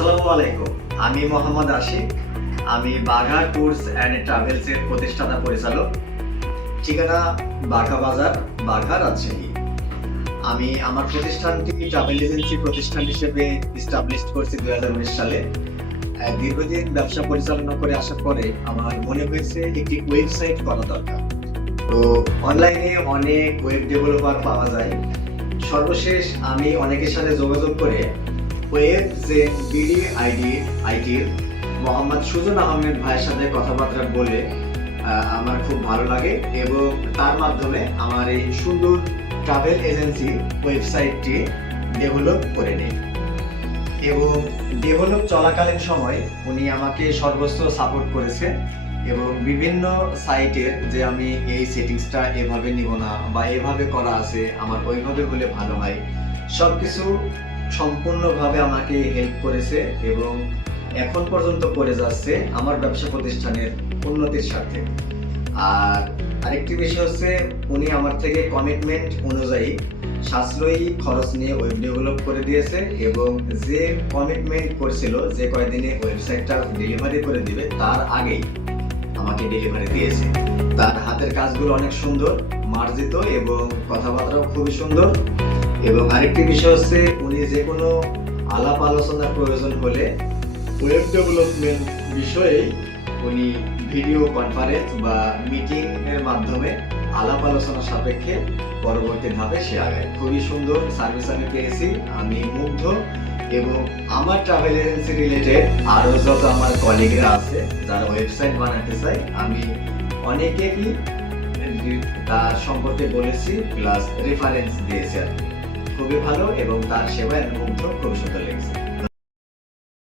আসসালামু আলাইকুম। আমি মোহাম্মদ আশিক। আমি বাঘা ট্যুরস অ্যান্ড ট্রাভেলস এর প্রতিষ্ঠাতা পরিচালক। ঠিকানা বাঘা বাজার, বাঘা, রাজশাহী। আমি আমার প্রতিষ্ঠানটি ট্রাভেল এজেন্সি প্রতিষ্ঠান হিসেবে এস্টাবলিশ করছি 2019 সালে। দীর্ঘদিন ব্যবসা পরিচালনা করে আসার পরে আমার মনে হয়েছে একটি ওয়েবসাইট করা দরকার। তো অনলাইনে অনেক ওয়েব ডেভেলপার পাওয়া যায়। সর্বশেষ আমি অনেকের সাথে যোগাযোগ করে ওয়েব যে বিডি আইটির মোহাম্মদ সুজন আহমেদ ভাইয়ের সাথে কথাবার্তা বলে আমার খুব ভালো লাগে এবং তার মাধ্যমে আমার এই সুন্দর ট্রাভেল এজেন্সি ওয়েবসাইটটি ডেভেলপ করে নেই এবং ডেভেলপ চলাকালীন সময় উনি আমাকে সর্বোচ্চ সাপোর্ট করেছে এবং বিভিন্ন সাইটের যে আমি এই সেটিংসটা এভাবে নিব না বা এভাবে করা আছে, আমার ওইভাবে হলে ভালো হয়, সবকিছু সম্পূর্ণভাবে আমাকে হেল্প করেছে এবং এখন পর্যন্ত করে যাচ্ছে আমার ব্যবসা প্রতিষ্ঠানের উন্নতির সাথে। আর আরেকটি বিষয় হচ্ছে উনি আমার থেকে কমিটমেন্ট অনুযায়ী সাশ্রয়ী খরচ নিয়ে ওয়েব ডেভেলপ করে দিয়েছে এবং যে কমিটমেন্ট করেছিল যে কয়েকদিনে ওয়েবসাইটটা ডেলিভারি করে দিবে তার আগেই আমাকে ডেলিভারি দিয়েছে। তার হাতের কাজগুলো অনেক সুন্দর, মার্জিত এবং কথাবার্তাও খুবই সুন্দর। এবং আরেকটি বিষয় হচ্ছে উনি যে কোনো আলাপ আলোচনার প্রয়োজন হলে ওয়েব ডেভেলপমেন্ট বিষয়ে উনি ভিডিও কনফারেন্স বা মিটিং এর মাধ্যমে আলাপ আলোচনা সাপেক্ষে পরবর্তী ধাপে সে আগায়। খুবই সুন্দর সার্ভিস আমি পেয়েছি, আমি মুগ্ধ। এবং আমার ট্রাভেল এজেন্সি রিলেটেড আরও যত আমার কলিগরা আছে যারা ওয়েবসাইট বানাতে চায়, আমি অনেকেই তার সম্পর্কে বলেছি প্লাস রেফারেন্স দিয়েছি। খুবই ভালো এবং তার সেবায় আমি মুগ্ধ, খুবই সুন্দর।